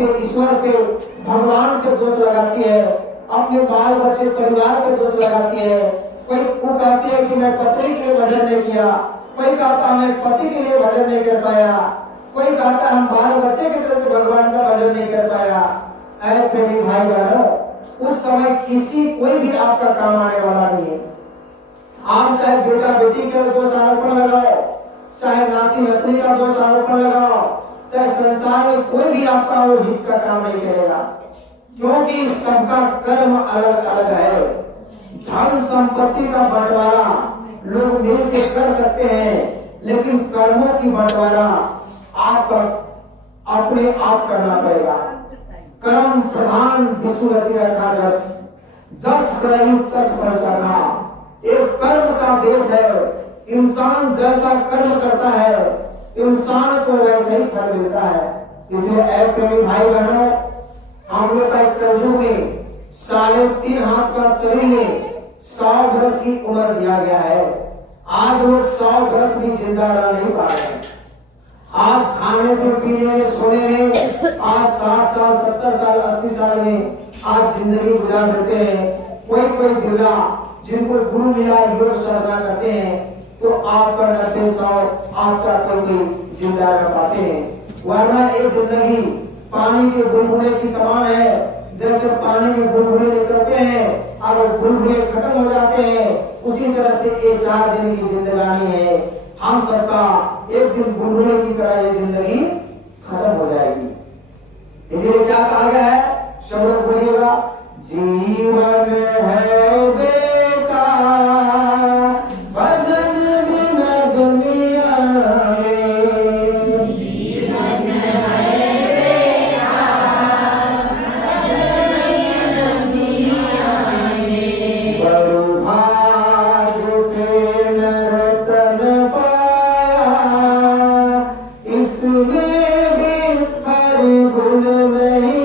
पे, ईश्वर पे, भगवान पे दोष लगाती है, अपने बाल बच्चे परिवार पे दोष लगाती है। कोई वो कहती है कि मैं पत्नी के लिए भजन नहीं किया, कोई कहता मैं पति के लिए भजन नहीं कर पाया, कोई कहता हम बाल बच्चे के चलते भगवान का भजन नहीं कर पाया। ऐ प्रेमी भाई बहनों, उस समय कोई भी आपका काम आने वाला नहीं है। आप चाहे बेटा बेटी के दोष आरोपण लगाओ, चाहे नाती नतनी का दोष आरोपण लगाओ, चाहे संसार में कोई भी आपका वो हित का काम नहीं करेगा, क्योंकि सबका कर्म अलग अलग है। धन संपत्ति का बंटवारा लोग मिलकर कर सकते हैं, लेकिन कर्मों की बंटवारा आपको अपने आप करना पड़ेगा। कर्म प्रधान विश्व रचि रखा जस करहि तस फल चखा। एक कर्म का देश है, इंसान जैसा कर्म करता है इंसान को वैसे ही फल मिलता है। इसलिए ऐ प्रेमी भाई बहनों, हम लोग का कलयुग में 3.5 हाथ का शरीर में 100 वर्ष की उम्र दिया गया है। आज लोग 100 वर्ष भी जिंदा रह नहीं पा रहे हैं। आज खाने में, पीने में, सोने में आज 60 साल, 70 साल, 80 साल में आज जिंदगी गुजार देते हैं। कोई बिरला जिनको गुरु मिला योग साधना करते हैं तो आपका 90-100 आपका कोई जिंदा रह पाते हैं। वरना एक जिंदगी पानी के बुलबुले की समान है। जैसे पानी में बुलबुले निकलते हैं और बुलबुले खत्म हो जाते हैं, उसी तरह से ये 4 दिन की जिंदगानी है। हम सबका एक दिन बुलबुले की तरह ये जिंदगी खत्म हो जाएगी। इसीलिए क्या कहा गया है, सब लोग बोलिएगा, जीवन है बेकार भजन बिना दुनिया में, जीवन है बेकार भजन बिना दुनिया में, बड़ो भाग्य से नर तन पाया, इसमें भी हरि गुण नहीं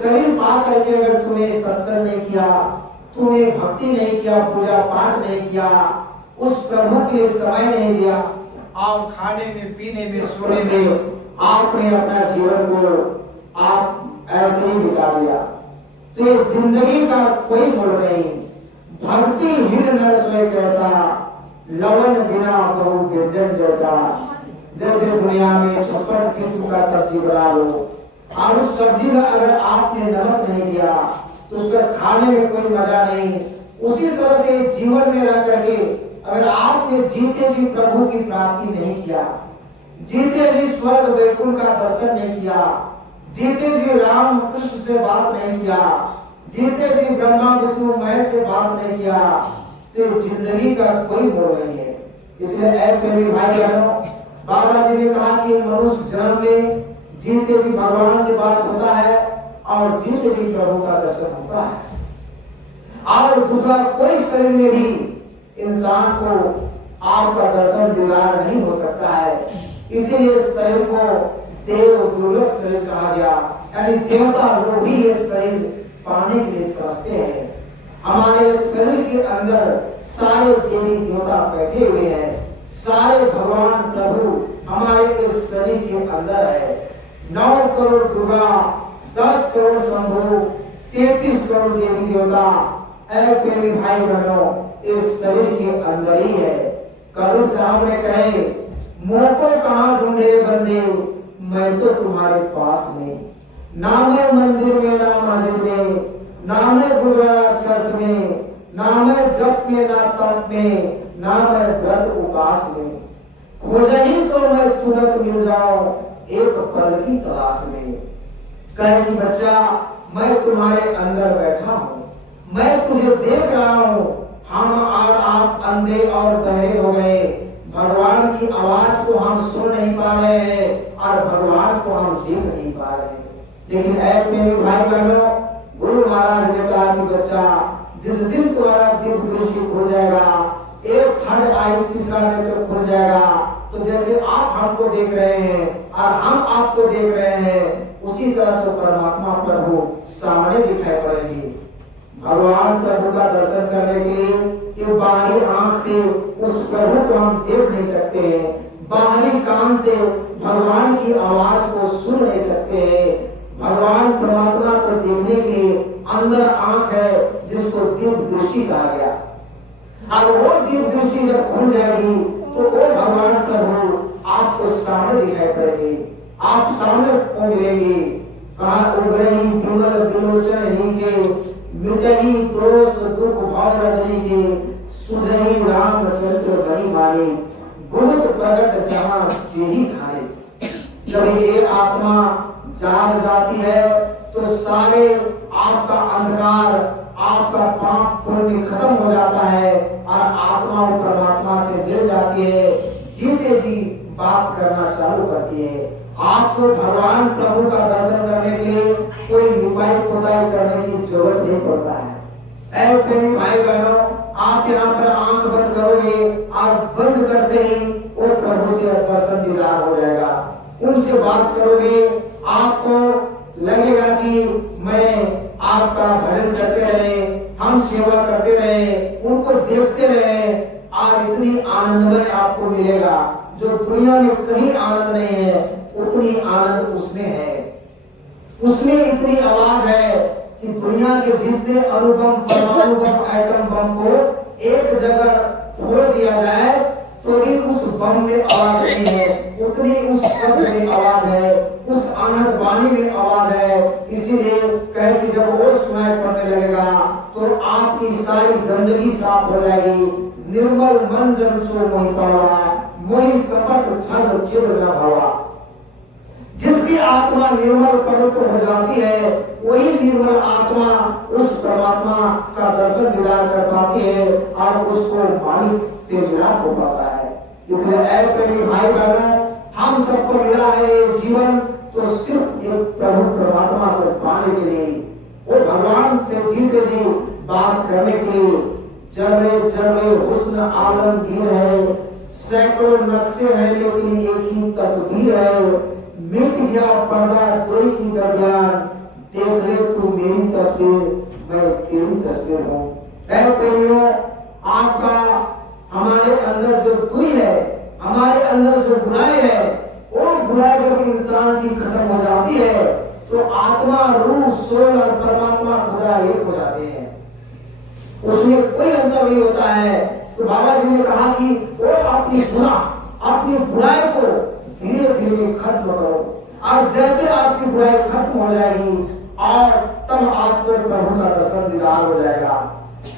शरीर पा करके अगर तूने सत्संग नहीं किया, तूने भक्ति नहीं किया, पूजा पाठ नहीं किया, उस प्रभु के लिए समय नहीं दिया और खाने में, पीने में, सोने में आपने अपना जीवन को आप ऐसे ही बिता दिया, तो ये जिंदगी का कोई मोल नहीं। भक्ति हीन नर सोए कैसा, लवन बिना बहु निर्जन जैसा। जैसे दुनिया में 56 किस्म का सब्जी बना लो और उस सब्जी में अगर आपने नमक नहीं दिया तो उसका खाने में कोई मजा नहीं। उसी तरह से जीवन में रह करके अगर आपने जीते जी प्रभु की प्राप्ति नहीं किया, जीते जी स्वर्ग वैकुंठ का दर्शन नहीं किया, जीते जी राम कृष्ण से बात नहीं किया, जीते जी ब्रह्मा विष्णु महेश से बात नहीं किया, तो जिंदगी का कोई मोल नहीं है। इसलिए ऐ प्रेमी भाई बहनों, बाबा जी ने कहा कि मनुष्य जन्म में जीते जी भगवान से बात होता है और जीते जी प्रभु का दर्शन होता है, और दूसरा कोई शरीर में भी इंसान को आपका दर्शन दीदार नहीं हो सकता है। इसीलिए शरीर को देव दुर्लभ शरीर कहा गया, यानी देवता लोग भी ये शरीर पाने के लिए तरसते हैं। हमारे शरीर के अंदर सारे देवी देवता बैठे हुए हैं, सारे भगवान प्रभु हमारे इस शरीर के अंदर है। 9 करोड़ दुर्गा, 10 करोड़ शंभु, 33 करोड़ देवी देवता ऐ प्रेमी भाई बहनों इस शरीर के अंदर ही है। कबीर साहब ने कहे, मोह को कहां ढूंढे बंदे, मैं तो तुम्हारे पास में। नाम है मंदिर में, ना मस्जिद में, नाम है गुरुद्वारा चर्च में, नाम है जप में, ना तप में, नाम है व्रत उपास में। खोज ही तो मैं तुरंत मिल जाऊं एक पल की तलाश में। कहे कि बच्चा मैं तुम्हारे अंदर बैठा हूँ, मैं तुझे देख रहा हूँ। हम और आप अंधे और बहरे हो गए, भगवान की आवाज को हम सुन नहीं पा रहे हैं और भगवान को हम देख नहीं पा रहे हैं। लेकिन ऐ प्रेमी भाई बहनों, गुरु महाराज ने कहा कि बच्चा जिस दिन तुम्हारा दिव्य दृष्टि खुल जाएगा, एक खंड आयु तीसरा नेत्र खुल जाएगा, तो जैसे आप हमको देख रहे हैं और हम आपको देख रहे हैं, उसी तरह से परमात्मा प्रभु सामने दिखाई पड़ेंगे। भगवान प्रभु का दर्शन करने के लिए ये बाहरी आंख से उस प्रभु को हम देख नहीं सकते हैं, बाहरी कान से भगवान की आवाज को सुन नहीं सकते हैं। भगवान परमात्मा को देखने के लिए अंदर आंख है जिसको दिव्य दृष्टि कहा गया, और वो दिव्य दृष्टि जब खुल जाएगी तो वो भगवान प्रभु आपको सामने दिखाई पड़ेंगे, आप सामने मिलेंगे। कहा उग्रही विमल विलोचन ही के, मिटही दोष दुख भाव रजनी के, सुझही रामचंद्र बनी मारे, गुरुत प्रगट जहां जेही खाए। जब ये आत्मा जाग जाती है तो सारे आपका अंधकार, आपका पाप पुण्य खत्म हो जाता है और आत्मा परमात्मा से मिल जाती है, जीते जी बात करना चालू करती है। आपको भगवान प्रभु का दर्शन करने के लिए कोई निपाई पुताई करने की जरूरत नहीं पड़ता है। ऐ प्रेमी भाई बहनों, आप यहाँ पर आंख बंद करोगे और बंद करते ही वो प्रभु से दर्शन दीदार हो जाएगा। उनसे बात करोगे, आपको लगेगा कि मैं आपका भजन करते रहे, हम सेवा करते रहे, उनको देखते रहे, और इतनी आनंदमय आपको मिलेगा जो दुनिया में कहीं आनंद नहीं है, उतनी आनंद उसमें है। उसमें इतनी आवाज है कि दुनिया के जितने अणुबम, परमाणु बम, एटम बम को एक जगह फोड़ दिया जाए तो भी उस बम में आवाज नहीं है, उतनी उस शब्द में आवाज है, उस आनंद वाणी में आवाज है। इसीलिए कहे कि जब वो सुनाई पड़ने लगेगा तो आपकी सारी गंदगी साफ हो जाएगी। निर्मल मन जन सो मोहि पावा, मोहि कपट छल छिद्र न भावा। जिसकी आत्मा निर्मल पवित्र हो जाती है, वही निर्मल आत्मा उस परमात्मा का दर्शन दीदार कर पाती है और उसको मालिक से मिलाप हो पाता है। इसलिए ऐ प्रेमी भाई बहनों, हम सबको मिला है ये जीवन तो सिर्फ एक प्रभु परमात्मा को पाने के लिए, वो भगवान से जीते जी बात करने के लिए। जर्रे जर्रे हुस्न आलमगीर है, सैकड़ों नक्शे हैं लेकिन एक ही तस्वीर है। मिट गया पर्दा कोई की दरमियान, देख ले हाजिर हूँ। ऐ प्रेमियों, आपका हमारे अंदर जो दुई है, हमारे अंदर जो बुराई है, वो बुराई जब इंसान की खत्म हो जाती है तो आत्मा, रूह, सोल और परमात्मा खुदा एक हो जाते हैं, उसमें कोई अंतर नहीं होता है। तो बाबा जी ने कहा कि वो अपनी बुराई को धीरे धीरे खत्म करो, और जैसे आपकी बुराई खत्म हो जाएगी और तब आपको प्रभु का दर्शन दीदार हो जाएगा।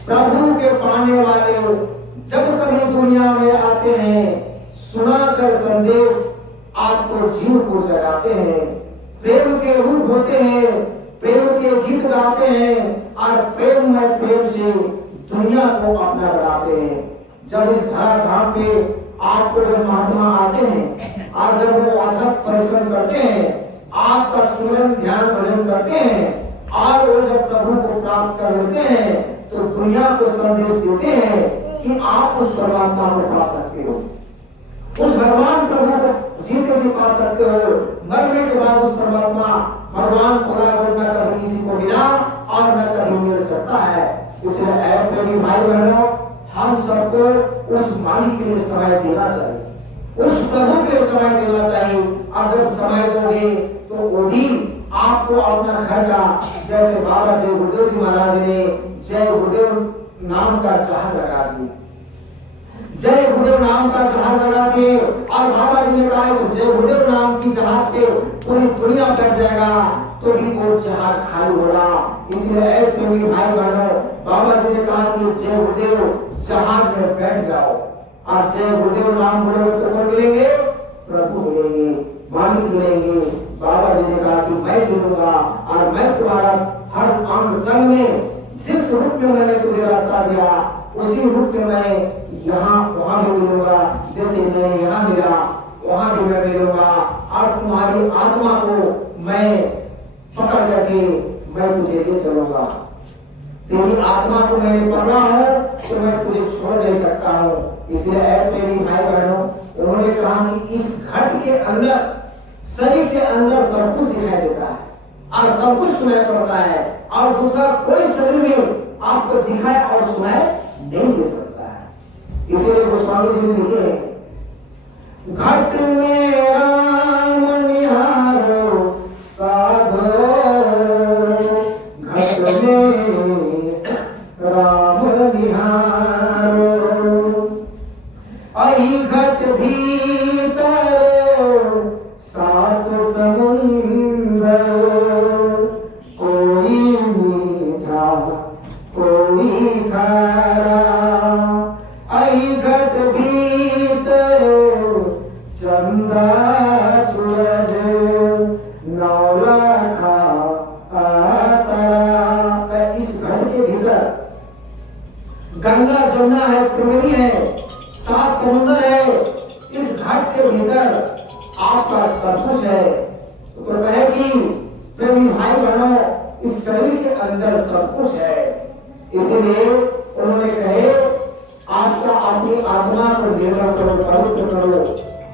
प्रभु के पाने वाले जब कभी दुनिया में आते हैं, सुनाकर संदेश आपको जीव को जगाते हैं, प्रेम के रूप होते हैं, प्रेम के गीत गाते हैं और प्रेम में प्रेम से दुनिया को अपना बनाते हैं। जब इस धराधाम पे आपको जब महात्मा आते हैं और जब वो अथक परिश्रम करते हैं, आपका सुमरन ध्यान भजन करते हैं और वो जब प्रभु को प्राप्त कर लेते हैं तो दुनिया को संदेश देते हैं कि आप उस परमात्मा को पा सकते हो, उस भगवान प्रभु को जीते भी पा सकते हो। मरने के बाद उस परमात्मा भगवान खुदा को न कभी किसी को मिला और न कभी मिल सकता है। इसलिए ऐ प्रेमी भाई बहनों, हम सबको उस मालिक के लिए समय देना चाहिए, उस प्रभु के लिए समय देना चाहिए। और जब समय दोगे तो वो भी आपको अपना घर का, जैसे बाबा जय गुरुदेव जी महाराज ने जय गुरुदेव नाम का जहाज लगा दिया, जय गुरुदेव नाम का जहाज लगा दिए और बाबा जी ने कहा इस जय गुरुदेव नाम की जहाज पे पूरी दुनिया बैठ जाएगा तो भी वो जहाज खाली होगा। इसलिए ऐ प्रेमी भाई बहनों, बाबा जी ने कहा कि जय गुरुदेव जहाज में बैठ जाओ और जय गुरुदेव नाम बोलोगे तो कौन मिलेंगे? प्रभु मिलेंगे, मालिक मिलेंगे। बाबा जी ने कहा कि मैं मिलूंगा और मैं तुम्हारा हर अंग संग में, जिस रूप में मैंने तुझे रास्ता दिया उसी रूप में मैं यहाँ वहां भी मिलूंगा, जैसे मैंने यहाँ मिला वहां भी मैं मिलूंगा और तुम्हारी आत्मा को मैं पकड़ करके मैं तुझे ले चलूंगा। तेरी आत्मा को मैंने पकड़ा है तो मैं तुझे छोड़ नहीं सकता हूँ। इसलिए ऐ मेरी भाई बहनों, उन्होंने कहा कि इस घट के अंदर, शरीर के अंदर सब कुछ दिखाई देता है और सब कुछ सुनाई पड़ता है और दूसरा कोई शरीर में आपको दिखाए और सुनाए नहीं दे सकता है। इसीलिए गोस्वामी जी ने लिखे हैं, घट में राम निहारो साधो, घट में राम निहारो, आई घट भीतर सात समुंदर, कोई मीठा कोई खारा, आई घट भीतर चंदा सूरज, नौलखा तारा। इस घट के भीतर गंगा जमुना है, त्रिवेणी है, सात समुद्र है। इस घट के भीतर आपका सब कुछ है। तो कहे कि प्रेमी भाई बहनों, इस शरीर के अंदर सब कुछ है। इसीलिए उन्होंने कहे आपका अपनी आत्मा को निर्मल करो, पवित्र करो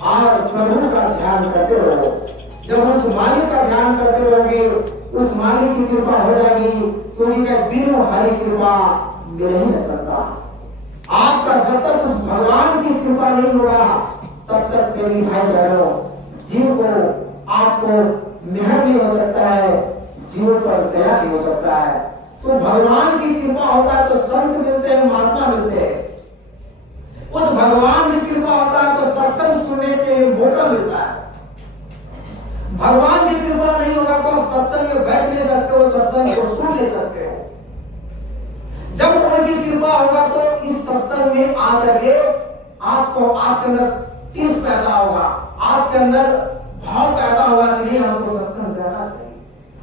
और प्रभु का ध्यान करते रहो। जब उस मालिक का ध्यान करते रहोगे, उस मालिक की कृपा हो जाएगी, क्योंकि बिनु हरि कृपा मिल ही नहीं सकता। आपका जब तक उस भगवान की कृपा नहीं होगा तब तक प्रेमी भाई बहनों, जीव को आपको मेहर नहीं हो सकता है, जीव पर दया नहीं हो सकता है। तो भगवान की कृपा होता है तो संत मिलते हैं, महात्मा मिलते हैं। उस भगवान की कृपा होता है तो सत्संग सुनने के लिए मौका मिलता है। भगवान की कृपा नहीं होगा तो आप सत्संग में बैठ नहीं सकते हो, सत्संग को सुन नहीं सकते हो। जब उनकी कृपा होगा तो इस सत्संग में आकर के आपको, आपके अंदर टिस पैदा होगा, आपके अंदर भाव पैदा होगा कि नहीं, हमको सत्संग जाना चाहिए,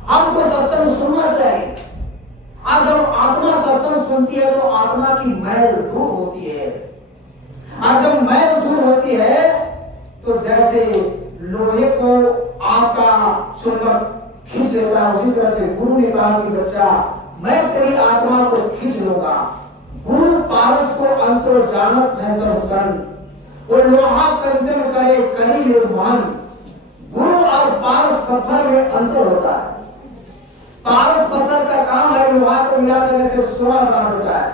हमको सत्संग सुनना चाहिए। और जब आत्मा सत्संग सुनती है तो आत्मा की मैल दूर होती है, और जब मैल दूर होती है तो जैसे लोहे को आपका चुंबक खींच लेता है, उसी तरह से गुरु ने कहा कि बच्चा मैं तेरी आत्मा को खींच लूंगा। गुरु पारस को अंतरो जानत है सब सन, वो लोहा कंचन करे करी ले मान। गुरु और पारस पत्थर में अंतर होता है। पारस पत्थर का काम है लोहा को मिला देने से 16 अपराध होता है।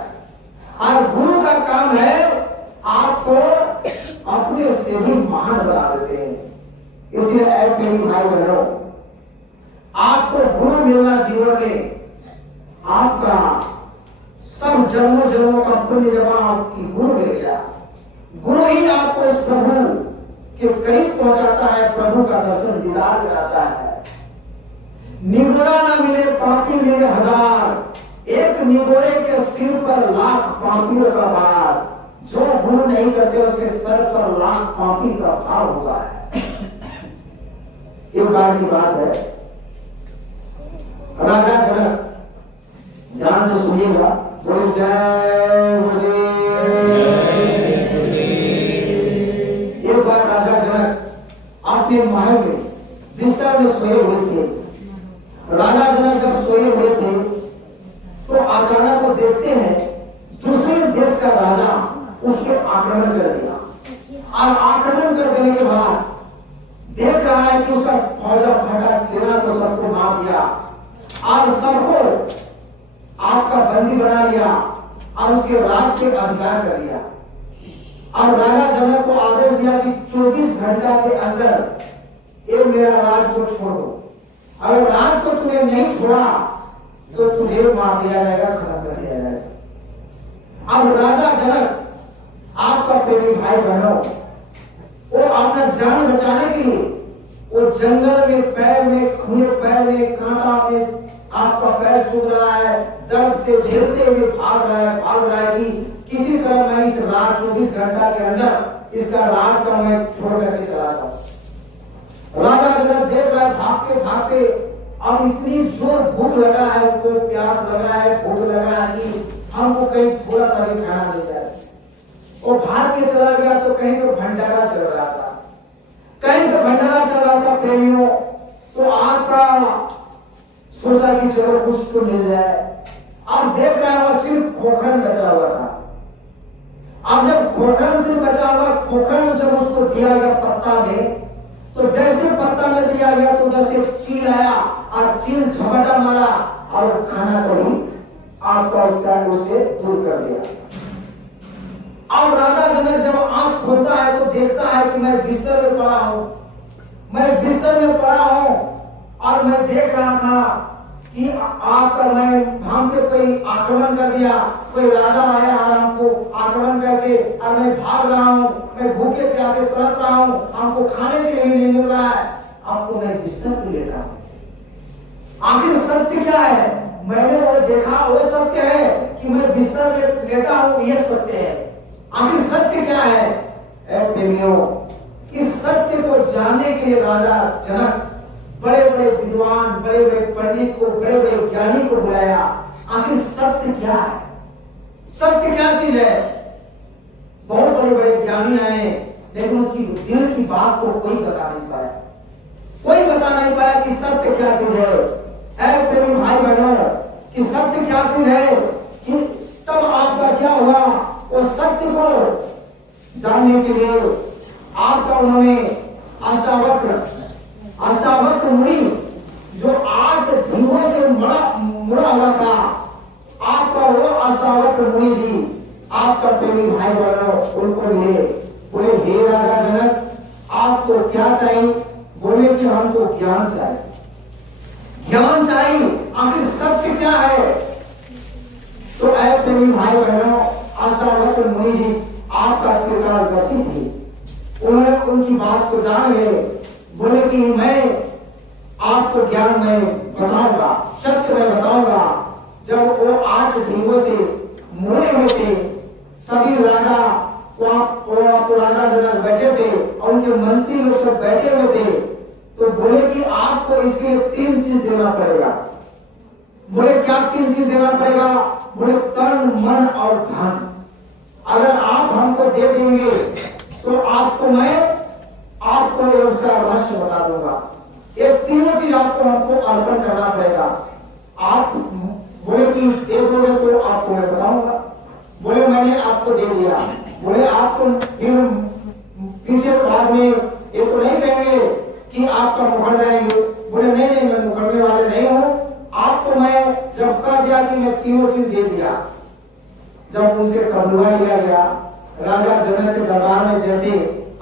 और गुरु का काम है आपको अपने से भी महान बना देते हैं। इसलिए ऐ प्रेमी भाई बहनों, आपको गुरु मिलना जीवन में आपका सब जन्मों जन्मों का पुण्य जमा आपकी गुरु मिल गया। गुरु ही आपको उस प्रभु के करीब पहुंचाता है, प्रभु का दर्शन दीदार कराता है। निगोरा ना मिले पापी मिले हजार, एक निगोरे के सिर पर लाख पापियों का भार। जो गुरु नहीं करते उसके सर पर लाख पापी का भार होता है। एक बार की बात है, राजा जनक, ध्यान से सुनिएगा, बोले जय गुरुदेव। एक बार राजा जनक अपने महल में बिस्तर में सोए हुए थे। राजा जनक जब सोए हुए थे तो अचानक वो देखते हैं दूसरे देश का राजा उसके आक्रमण कर दिया। और आक्रमण कर देने के बाद देख रहा है कि उसका फौजा फटा सेना को सबको मार दिया और सबको आपका बंदी बना लिया और उसके राज पे अधिकार कर दिया। और राजा जनक को आदेश दिया कि 24 घंटा के अंदर ये मेरा राज को छोड़ दो। अगर राज को तूने नहीं छोड़ा तो तुझे मार दिया जाएगा, खत्म कर दिया जाएगा। अब राजा जनक आपका प्रेमी भाई बहनों, वो अपना जान बचाने के लिए वो जंगल में पैर में खुले पैर में कांटा में आपका पैर चुभ रहा है, दर्द से झेलते हुए भाग रहा है कि किसी तरह मैं इस रात 24 घंटा के अंदर इसका राज का मैं छोड़ करके चला जाऊं। राजा जनक देख रहा है भागते भागते, अब इतनी जोर भूख लगा है, उनको प्यास लगा है, भूख लगा है कि हमको कहीं थोड़ा सा भी खाना मिल जाए। वो भाग के चला गया तो कहीं पे भंडारा चल रहा था, कहीं पे भंडारा चल रहा था प्रेमियों। तो आपका सोचा कि चलो कुछ तो मिल जाए। अब देख रहा है वो सिर्फ खोखरन बचा हुआ था। अब जब खोखरन से बचा हुआ खोखरन जब उसको दिया गया पत्ता में, तो जैसे पत्ता में दिया गया तो उधर से चील आया और चील झपटा मारा और खाना कहीं आपका उसका उसे दूर कर दिया। अब राजा जनक जब आंख खोलता है तो देखता है कि मैं बिस्तर में पड़ा हूं, मैं बिस्तर में पड़ा हूं और मैं देख रहा था कि आपका मैं हम पे कोई आक्रमण कर दिया, कोई राजा आया और हमको आक्रमण करके और मैं भाग रहा हूं, मैं भूखे प्यासे तड़प रहा हूं, हमको खाने के लिए नहीं मिल रहा है। अब तो मैं बिस्तर पे लेटा हूं। आखिर सत्य क्या है? मैंने वो देखा, वो सत्य है कि मैं बिस्तर में लेटा हूं, ये सत्य है। आखिर सत्य क्या है? प्रेमियों, इस सत्य को जानने के लिए राजा जनक बड़े बड़े विद्वान, बड़े बड़े पंडित को, बड़े बड़े ज्ञानी को बुलाया। आखिर सत्य क्या है? सत्य क्या चीज है? बहुत बड़े बड़े ज्ञानी आए लेकिन उसकी दिल की बात को कोई बता नहीं पाया, कोई बता नहीं पाया कि सत्य क्या चीज है। ऐ प्रेमी भाई बहनों, कि सत्य क्या चीज है, कि तब आपका क्या हुआ, वो सत्य को जानने के लिए आपका उन्होंने अष्टावक्र मुनि जो 8 ढींगों से मुड़ा हुआ था, आपका वो अष्टावक्र मुनि जी आपका प्रेमी भाई बहनों उनको मिले। बोले हे राजा जनक, आपको क्या चाहिए? बोले कि हमको ज्ञान चाहिए, ज्ञान चाहिए। आखिर सत्य क्या है? तो ऐ प्रेमी भाई बहनों, अष्टावक्र मुनि जी आपका त्रिकालदर्शी थे। उन्होंने उनकी बात को जान गए। बोले कि मैं आपको ज्ञान में बताऊंगा, सत्य में बताऊंगा। जब वो 8 ढींगों से मुड़े हुए थे, सभी राजा तो राजा जनक बैठे थे और उनके मंत्री लोग सब बैठे हुए थे। तो बोले कि आपको इसके लिए 3 चीज देना पड़ेगा। बोले क्या 3 चीज देना पड़ेगा? बोले तन, मन और धन। अगर आप हमको दे देंगे तो आपको उसका रहस्य बता दूंगा। ये तीनों चीज हमको अर्पण करना पड़ेगा। आप बोले कि दे दोगे तो आपको मैं बताऊंगा। बोले मैंने आपको दे दिया। बोले आप तो फिर पीछे बाद में ये तो नहीं कहेंगे कि आपका मुकर जाएंगे। बोले नहीं, मैं मुकरने वाले नहीं हूँ। आपको मैं जब कह दिया कि मैं तीनों चीज दे दिया, जब उनसे कबूला लिया गया, राजा जनक के दरबार में जैसे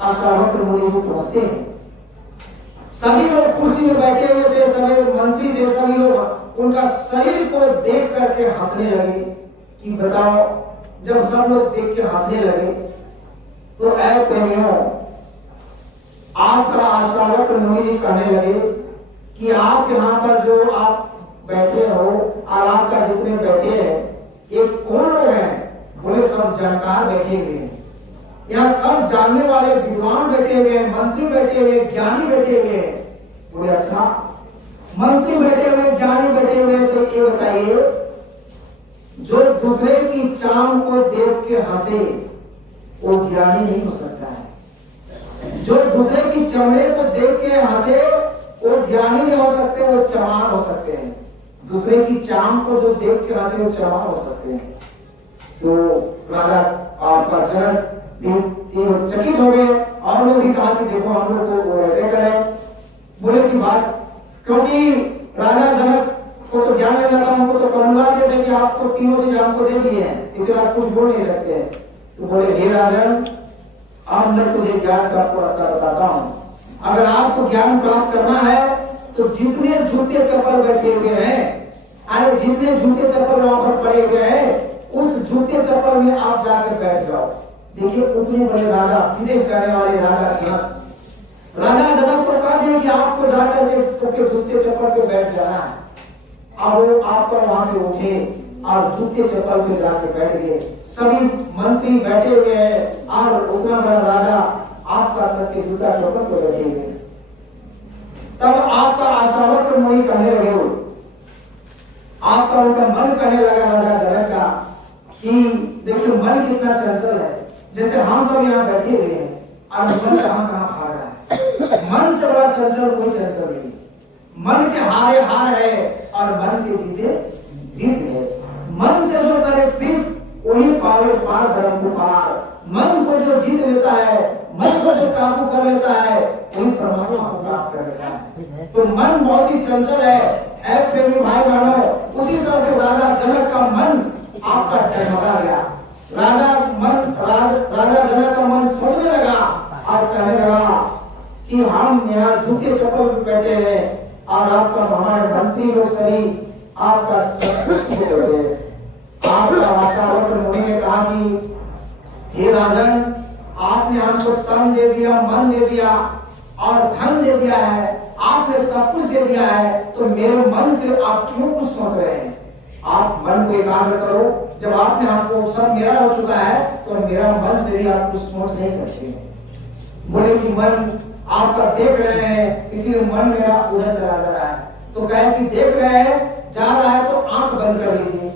अष्टावक्र मुनि जी पहुंचते हैं, सभी लोग कुर्सी में बैठे हुए थे, सभी मंत्री थे, सभी लोग उनका शरीर को देख करके हंसने लगे कि बताओ, जब सब लोग देख के हंसने लगे तो ऐ प्रेमियों, आपका अष्टावक्र मुनि जी कहने लगे कि आप यहाँ पर जो आप बैठे हो और आपका जितने बैठे हैं ये कौन लोग हैं? बोले सब जानकार बैठे हुए हैं, यहाँ सब जानने वाले विद्वान बैठे हुए हैं, मंत्री बैठे हुए, ज्ञानी बैठे हुए हैं। बोले अच्छा, मंत्री बैठे हुए, ज्ञानी बैठे हुए, तो ये बताइए, जो दूसरे की चाम को देख के हंसे वो ज्ञानी नहीं हो सकता है, जो दूसरे की चमड़े को देख के हंसे वो ज्ञानी नहीं हो सकते, वो चमार हो सकते हैं। दूसरे की चाम को जो देख के हंसे वो चमार हो सकते हैं। तो राजा आपका जनक चकित हो गए और लोग भी कहा कि देखो हम लोग को ऐसे करें। बोले की बात, क्योंकि राजा जनक को तो ज्ञान लेना था, उनको तो कबूला देते कि आप तो तीनों चीज हमको दे दिए हैं, इसलिए आप कुछ बोल नहीं सकते। तो बोले हे राजन, अब मैं तुझे ज्ञान का पुरस्कार बताता हूँ। अगर आपको ज्ञान प्राप्त करना है तो जितने जूते चप्पल बैठे हुए हैं, अरे जितने जूते चप्पल वहां पर पड़े हुए हैं, उस जूते चप्पल में आप जाकर बैठ जाओ। देखिए उतने बड़े राजा, विदेश जाने वाले राजा जनक को कहा दिया कि आपको जाकर के सबके जूते चप्पल पे बैठ जाना है। अब वो आपको वहां से उठे और जूते चप्पल पे जाके बैठ गए। सभी मंत्री बैठे हुए हैं और उतना बड़ा राजा आपका सबके जूता चप्पल पे बैठे हुए। तब आपका अष्टावक्र मुनि कहने लगे, आपका उनका मन कहने लगा राजा जनक का कि देखिए मन कितना चंचल है, जैसे हम सब यहाँ बैठे हुए हैं और मन कहाँ भाग रहा है। मन से बड़ा चंचल कोई चंचल नहीं। मन के हारे हार है और मन के जीते जीत है। मन से जो करे प्रीत वही पावे पार धर्म को पार। मन को जो जीत लेता है, मन को जो काबू कर लेता है, वही परमात्मा को प्राप्त कर लेता है। तो मन बहुत ही चंचल है। ऐ प्रेमी भाई बहनों, उसी तरह से राजा जनक का मन आपका डगमगा गया। राजा जनक का मन सोचने लगा और कहने लगा कि हम यहाँ जूते चप्पल पे बैठे हैं और आपका हमारे मंत्री लोग सभी आपका आपका अष्टावक्र मुनि ने कहा कि हे राजन, आपने हमको तन दे दिया, मन दे दिया और धन दे दिया है, आपने सब कुछ दे दिया है, तो मेरे मन से आप क्यों कुछ सोच रहे हैं? आप मन को एकाग्र करो। जब आपने हमको सब मेरा हो चुका है तो मेरा मन से भी आप कुछ सोच नहीं सकते। बोले कि मन आपका देख रहे हैं, इसीलिए मन मेरा उधर चला जा रहा है। तो कहे कि देख रहे हैं, जा रहा है तो आंख बंद कर लीजिए।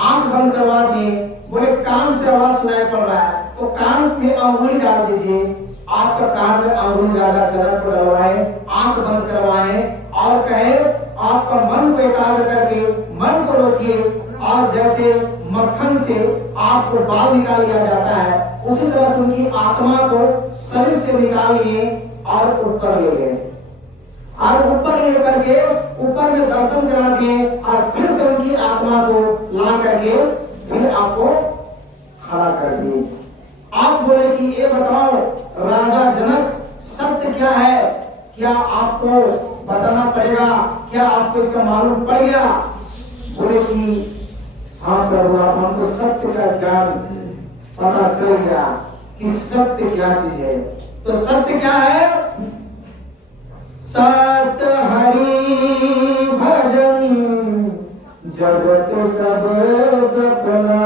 आंख बंद करवा दिए। बोले कान से आवाज सुनाई पड़ रहा है तो कान में अंगुली डाल दीजिए। आपका कान में अंगुली राजा जनक को डलवाए, आंख बंद करवाए और कहे आपका मन को एकाग्र करके मन को रोकिए और जैसे मक्खन से आपको बाल निकाल लिया जाता है, उसी तरह से उनकी आत्मा को शरीर से निकालिए और ऊपर ले गए और ऊपर ले करके ऊपर में दर्शन करा दिए और फिर से उनकी आत्मा को ला करके फिर आपको खड़ा कर दिए। आप बोले कि ये बताओ राजा जनक, सत्य क्या है? क्या आपको बताना पड़ेगा? क्या आपको इसका मालूम पड़ गया? बोले कि हाँ प्रभु, आप हमको सत्य का ज्ञान पता चल गया कि सत्य क्या चीज है। तो सत्य क्या है? सत हरि भजन जगत सब सपना।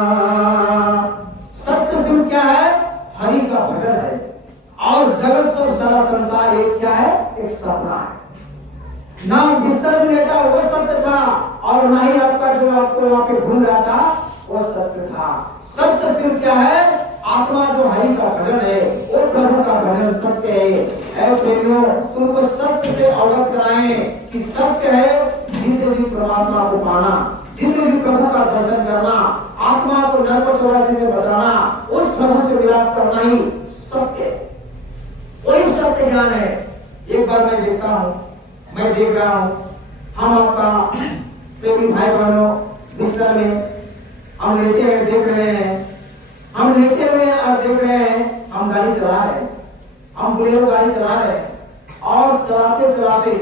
सत्य सिर्फ क्या है? हरि का भजन है और जगत सब सारा संसार एक क्या है? एक सपना है। ना बिस्तर में लेटा वो सत्य था और ना ही आपका जो आपको वहां पे घूम रहा था वो सत्य था। सत्य सिर्फ क्या है? आत्मा जो हरि का भजन है, वो प्रभु का भजन सत्य है। ऐ प्रेमियों, तुमको सत्य से अवगत कराएं कि सत्य है जीते जी परमात्मा को पाना, जीते जी प्रभु का दर्शन करना, आत्मा को नरक चौरासी से बचाना, उस प्रभु से मिलाप करना ही सत्य है। वही सत्य ज्ञान है। एक बार मैं देखता हूँ, मैं देख रहा हूँ, हम आपका प्रेमी भाई बहनों दर्शन में हम लेटे हुए देख रहे हैं, हम लेटे हुए और देख रहे हैं, हम गाड़ी चला रहे हैं, हम बुलेरो गाड़ी चला रहे हैं और चलाते चलाते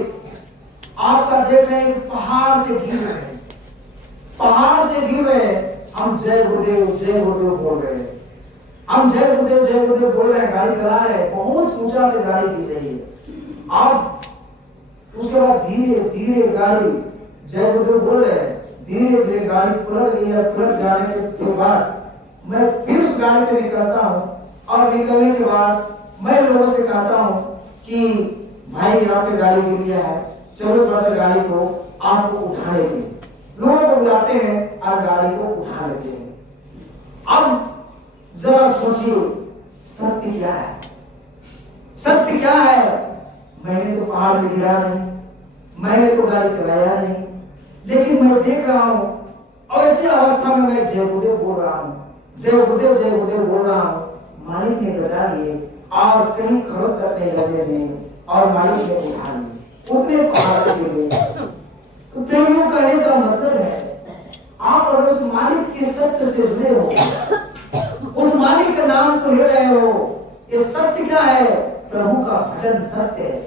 आपका देख रहे हैं पहाड़ से गिर रहे हैं, पहाड़ से गिर रहे हैं, हम जय गुरुदेव बोल रहे हैं, हम जय गुरुदेव बोल रहे हैं, गाड़ी चला रहे हैं, बहुत ऊंचा से गाड़ी गिर रही है। अब उसके बाद धीरे धीरे गाड़ी जय गुरुदेव बोल रहे हैं, धीरे धीरे गाड़ी पलट गई है। पलट जाने के बाद मैं फिर उस गाड़ी से निकलता हूँ और निकलने के बाद मैं लोगों से कहता हूँ कि भाई यहाँ पे गाड़ी गिर गया है, चलो थोड़ा सा गाड़ी को आपको उठाने के लिए लोगों को बुलाते हैं और गाड़ी को उठा लेते हैं। अब जरा सोचिए सत्य क्या है, सत्य क्या है? मैंने तो पहाड़ से गिरा नहीं, मैंने तो गाड़ी चलाया नहीं, लेकिन मैं देख रहा हूं ऐसी अवस्था में मैं जय गुरुदेव बोल रहा हूं, जय गुरुदेव बोल रहा हूं। मालिक ने बचा लिए और कहीं खरोच करने लगे नहीं और मालिक ने उठा लिए, उतने पहाड़ से गिर गए। तो प्रेमियों कहने का मतलब है आप अगर उस मालिक के सत्य से जुड़े हो, उस मालिक के नाम को ले रहे हो, ये सत्य क्या है? प्रभु का भजन सत्य है।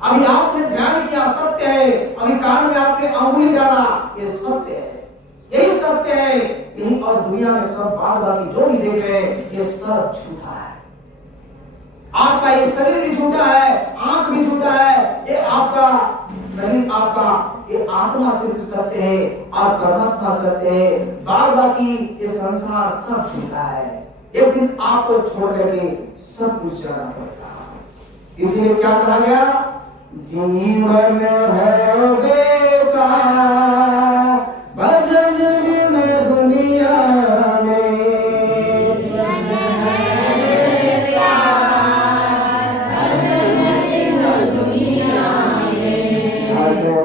अभी आपने ध्यान किया सत्य है, अभी कान में आपने अंगुली डाला ये सत्य है, यही सत्य है, यही। और दुनिया में सब बात बाकी जो भी देख रहे हैं ये सब झूठा है। आपका ये शरीर भी झूठा है, आंख भी झूठा है, ये आपका शरीर, आपका ये आत्मा सिर्फ सत्य है और परमात्मा सत्य है, बाद बाकी ये संसार सब झूठा है। एक दिन आपको छोड़ करके सब कुछ जाना पड़ेगा। इसीलिए क्या कहा गया? जीवन है बेकार भजन बिन दुनिया में,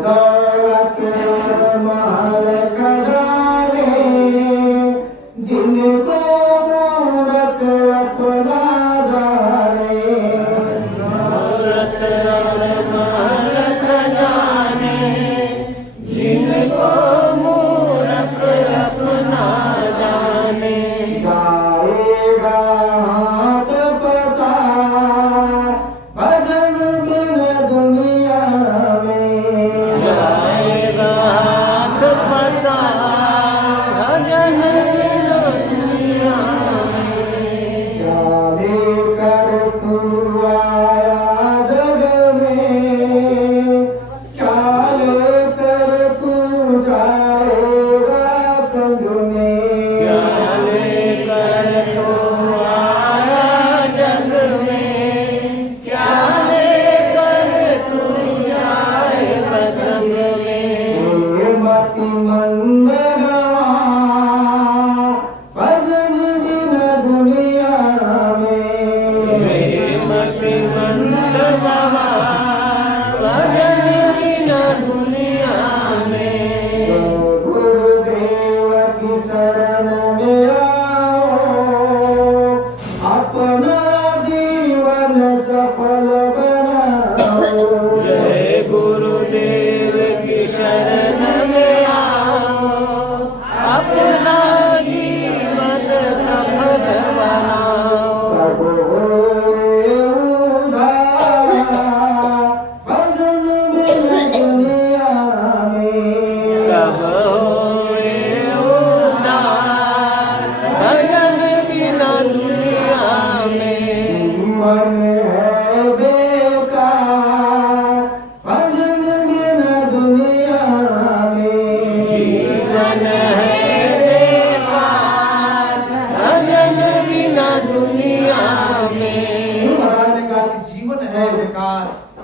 दौलत महल खजाने जिनको मूरख अपना जाने, दौलत महल खजाने जिनको मूरख अपना जाने, जाएगा हाथ पसार भजन बिन दुनिया में, जाएगा हाथ पसार भजन बिन दुनिया में, जाने कर तू आया जग में, क्या लेकर तू जाएगा संग में, क्या लेकर तू आया जग में, क्या लेकर तू जाएगा संग में, मति मंद गवा भजन बिन दुनिया में, मति मंद गवा भजन बिन दुनिया में, गुरुदेव की शरण में आओ, अपना जीवन सफल बनाओ, जय गुरुदेव की शरण में आओ, अपना जीवन सफल बनाओ, प्रभु होए उद्धार भजन बिन दुनिया में, कब होए उद्धार भजन बिन दुनिया में, जीवन है बेकार भजन बिन दुनिया में, जीवन है बेकार भजन बिन दुनिया में। महाराज ने कहा कि जीवन है बेकार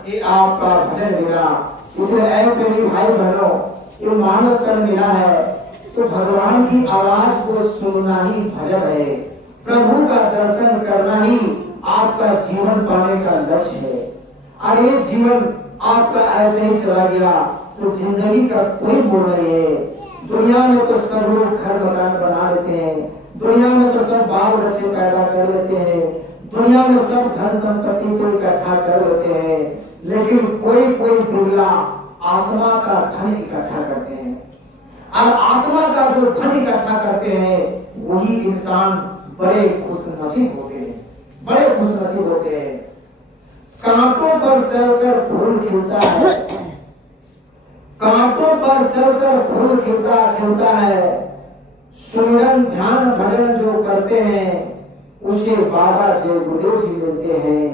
ये आपका भजन बिना। इसलिए ऐ प्रेमी भाई बहनों, ये मानव तन मिला है तो भगवान की आवाज को सुनना ही भजन है, प्रभु का दर्शन करना ही आपका जीवन पाने का लक्ष्य है। और ये जीवन आपका ऐसे ही चला गया तो जिंदगी का कोई मोड़ नहीं है। दुनिया में तो सब लोग घर मकान बना लेते हैं, दुनिया में तो सब बाल बच्चे पैदा कर लेते हैं, दुनिया में सब धन संपत्ति को इकट्ठा कर लेते हैं, लेकिन कोई कोई बिरला आत्मा का धन इकट्ठा करते हैं। और आत्मा का जो धन इकट्ठा करते हैं वही इंसान बड़े खुशनसीब होते हैं, बड़े खुशनसीब होते हैं। कांटों पर चलकर फूल खिलता है, कांटों पर चलकर फूल खिलता है। सुमिरन ध्यान भजन जो करते हैं उसे बाबा जय गुरुदेव जी मिलते हैं।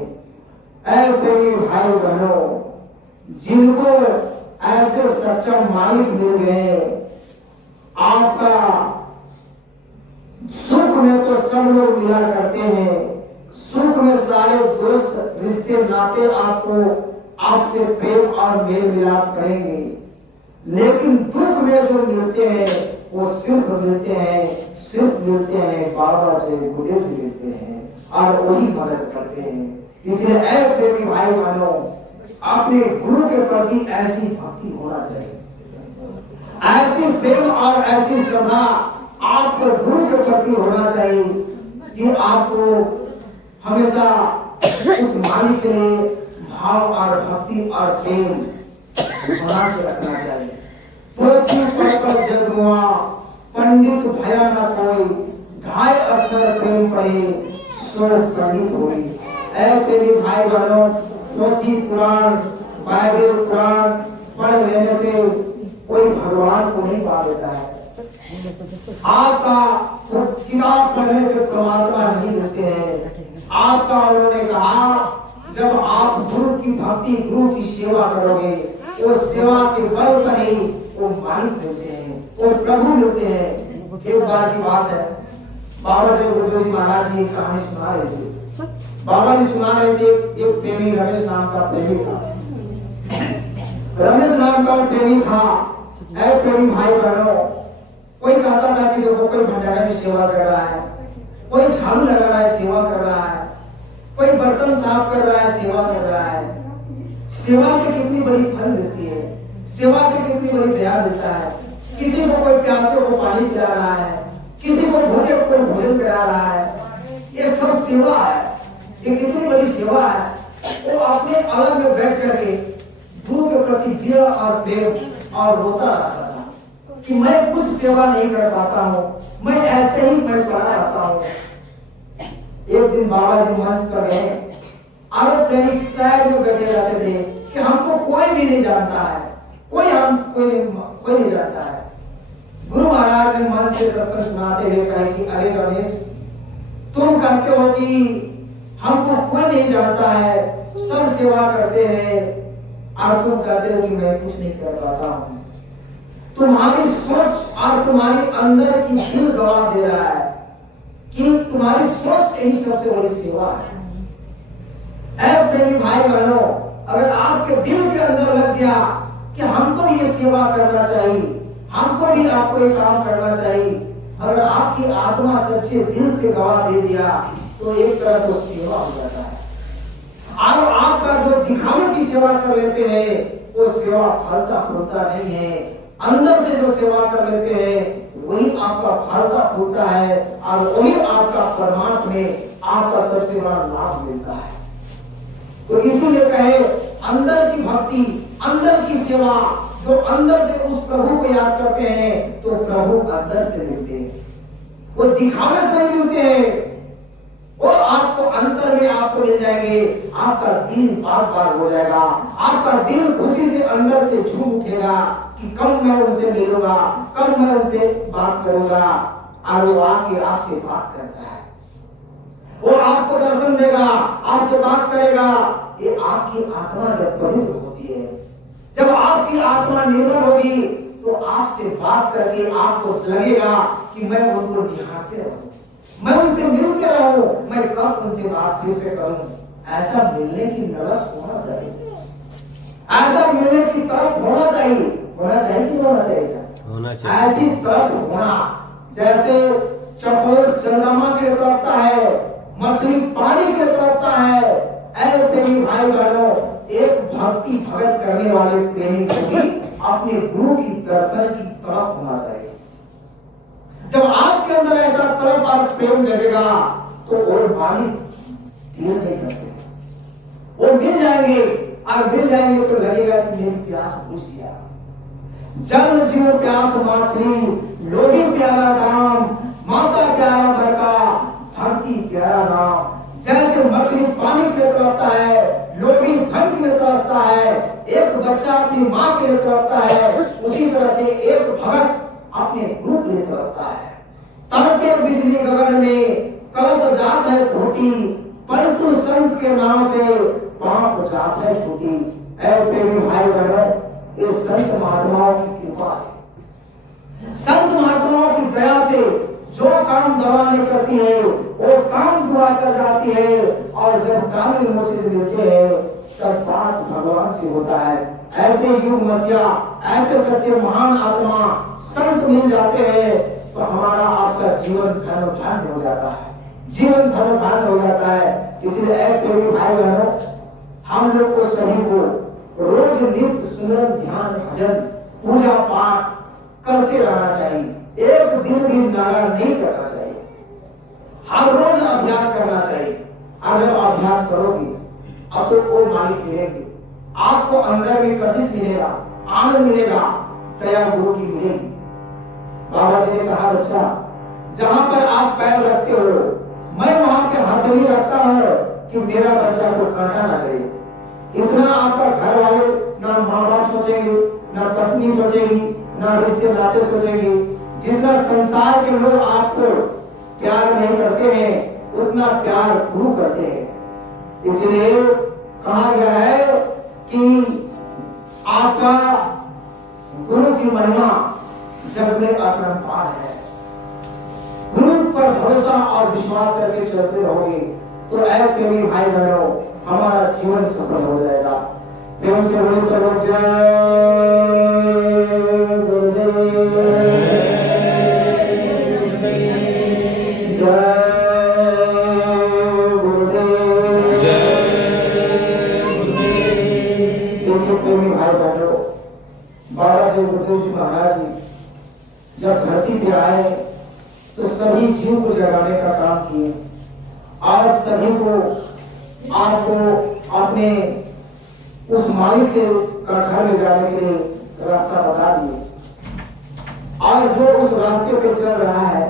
ऐ प्रेमी भाई बहनों, जिनको ऐसे सक्षम मालिक मिल गए, आपका सुख में तो सब लोग मिला करते हैं, सुख में सारे दोस्त रिश्ते नाते आपको आपसे प्रेम और मेल मिलाप करेंगे, लेकिन दुख में जो मिलते हैं वो सिर्फ मिलते हैं बाबा से गुरुदेव जी मिलते हैं और वही मदद करते हैं। इसलिए ऐ प्रेमी भाई बहनों, अपने गुरु के प्रति ऐसी भक्ति होना चाहिए, ऐसी प्रेम और ऐसी श्रद्धा आपको गुरु के प्रति होना चाहिए कि आपको हमेशा उस मालिक के लिए भाव और भक्ति और प्रेम बना के रखना चाहिए। पृथ्वी पर जग हुआ पंडित भया न कोई, ढाई अक्षर प्रेम पढ़े सो पंडित होई। ऐ प्रेमी भाई बहनों, पोथी पुराण बाइबल कुरान पढ़ लेने से कोई भगवान को नहीं पा लेता है। आपका किताब पढ़ने से परमात्मा नहीं मिलते हैं। आपका उन्होंने कहा जब आप गुरु की भक्ति गुरु की सेवा करोगे, उस सेवा के बल पर ही वो मालिक मिलते हैं, वो प्रभु मिलते हैं। एक बार की बात है, बाबा जी गुरुदेव जी महाराज जी कहानी सुना रहे थे। बाबा जी सुना रहे थे, एक प्रेमी रमेश नाम का प्रेमी था, रमेश नाम का प्रेमी था। ऐ प्रेमी भाई बहनों, कोई कहता था कि देखो कोई भंडारा में सेवा कर रहा है, कोई झाड़ू लगा रहा है सेवा कर रहा है, कोई बर्तन साफ कर रहा है सेवा कर रहा है। सेवा से कितनी बड़ी फल मिलती है, सेवा से कितनी बड़ी दया मिलता है। किसी को कोई प्यासे को पानी पिला रहा है, किसी को भूखे को भोजन करा रहा है, ये सब सेवा है, ये कितनी बड़ी सेवा है। वो अपने अलग में बैठ करके गुरु के प्रति दया और प्रेम और रोता रहता था कि मैं कुछ सेवा नहीं कर पाता हूँ, मैं ऐसे ही मैं पड़ा रहता हूँ। एक दिन बाबा जी मंच पर गए और प्रेमी साइड में बैठे रहते थे कि हमको कोई भी नहीं जानता है, कोई नहीं जानता है। गुरु महाराज ने मन से सत्संग सुनाते हुए कहा कि अरे रमेश, तुम कहते हो कि हमको कोई नहीं जानता है, सब सेवा करते हैं, और तुम कहते हो कि मैं कुछ नहीं कर पाता हूँ। तुम्हारी सोच और तुम्हारी अंदर की दिल गवाह दे रहा है कि तुम्हारी सोच यही सबसे बड़ी सेवा है। ऐ प्रेमी भाई बहनों, अगर आपके दिल के अंदर लग गया कि हमको भी ये सेवा करना चाहिए, हमको भी आपको ये काम करना चाहिए, अगर आपकी आत्मा सच्चे दिल से गवाह दे दिया तो एक तरह से सेवा हो जाता है। और आपका जो दिखावे की सेवा कर लेते हैं वो सेवा फलता फूलता नहीं है। अंदर से जो सेवा कर लेते हैं वही आपका फलता फूलता है और वही आपका परमात्मा में आपका सबसे बड़ा लाभ मिलता है। तो इसीलिए कहे अंदर की भक्ति, अंदर की सेवा, जो अंदर से उस प्रभु को याद करते हैं तो प्रभु अंदर से मिलते हैं, वो दिखावे से नहीं मिलते हैं, वो आपको अंतर में आपको मिल जाएंगे। आपका दिल बार बार हो जाएगा, आपका दिल खुशी से अंदर से झूम उठेगा कि कब मैं उनसे मिलूंगा, कब मैं उनसे बात करूंगा। और वो आके आपसे बात करता है, वो आपको दर्शन देगा, आपसे बात करेगा। ये आपकी आत्मा जब पवित्र होती है, जब आपकी आत्मा निर्मल होगी तो आपसे बात करके आपको लगेगा कि मैं उनको निहारते रहूं, मैं उनसे मिलते रहूं, मैं कब उनसे बात फिर से करूं। ऐसा मिलने की नरक होना चाहिए, ऐसा मिलने की तरफ होना चाहिए। होना चाहिए कि होना चाहिए? होना चाहिए। ऐसी तरफ होना जैसे चकोर चंद्रमा के लिए तड़पता है, मछली पानी के लिए तड़पता है। ऐ प्रेमी भाई बहनों, एक भक्ति भगत करने वाले प्रेमी को भी अपने गुरु की दर्शन की तरफ होना चाहिए। जब आपके अंदर ऐसा तरफ और प्रेम जगेगा तो और मालिक देर नहीं करते, वो मिल जाएंगे और मिल जाएंगे तो लगेगा कि मेरी प्यास बुझ गया। जल जीव प्यास माछली, लोभी प्यारा दाम, माता प्यारा बरका, धरती प्यारा नाम। जैसे मछली पानी के लिए तड़पता है, लोभी धन के लिए तरसता है, एक बच्चा अपनी माँ के लिए तड़पता है, उसी तरह से एक भगत अपने गुरु के लिए तड़पता है। तड़के बिजली गगन में कलश जात है फूटी, परंतु संत के नाम से पाप जात है छूटी। ऐ प्रेमी भाई बहनों, इस संत महात्माओं की कृपा से, संत महात्माओं की दया से जो काम दवा नहीं करती है वो काम दुआ कर जाती है, और जब कामिल मुर्शिद मिलते हैं तब बात भगवान से होता है। ऐसे युग मसीहा, ऐसे सच्चे महान आत्मा संत मिल जाते हैं तो हमारा आपका जीवन धन धान्य हो जाता है, जीवन धन धान्य हो जाता है। इसलिए ऐ प्रेमी भाई बहनों, हम लोग को सभी को रोज नित्य सुमिरन ध्यान भजन पूजा पाठ करते रहना चाहिए, एक दिन भी नागा नहीं करना चाहिए, हर रोज अभ्यास करना चाहिए। और जब अभ्यास करोगे अब तो वो मालिक मिलेंगे, आपको अंदर में कशिश मिलेगा, आनंद मिलेगा, दया गुरु की मिलेगी। बाबा जी ने कहा, बच्चा जहां पर आप पैर रखते हो मैं वहां के हथेली रखता हूं कि मेरा बच्चा को कांटा ना करे। इतना आपका घर वाले ना माँ बाप सोचेंगे, ना पत्नी सोचेगी, ना रिश्ते नाते सोचेंगे। जितना संसार के लोग आपको प्यार नहीं करते हैं उतना प्यार गुरु करते हैं। इसलिए कहा गया है कि आपका गुरु की महिमा जग में अपरंपार है। गुरु पर भरोसा और विश्वास करके चलते रहोगे तो ऐ प्रेमी भाई बहनों हमारा जीवन सफल हो जाएगा। प्रेम से बोले सब लोग जय गुरुदेव, जय गुरुदेव, जय गुरुदेव। प्रेमी भाई बहनों, बाबा जी गुरुदेव जी महाराज जी जब धरती पे आए तो सभी जीव को जगाने का काम किए और सभी को आपको अपने उस मालिक से का घर ले जाने के लिए रास्ता बता दिए। और जो उस रास्ते पे चल रहा है,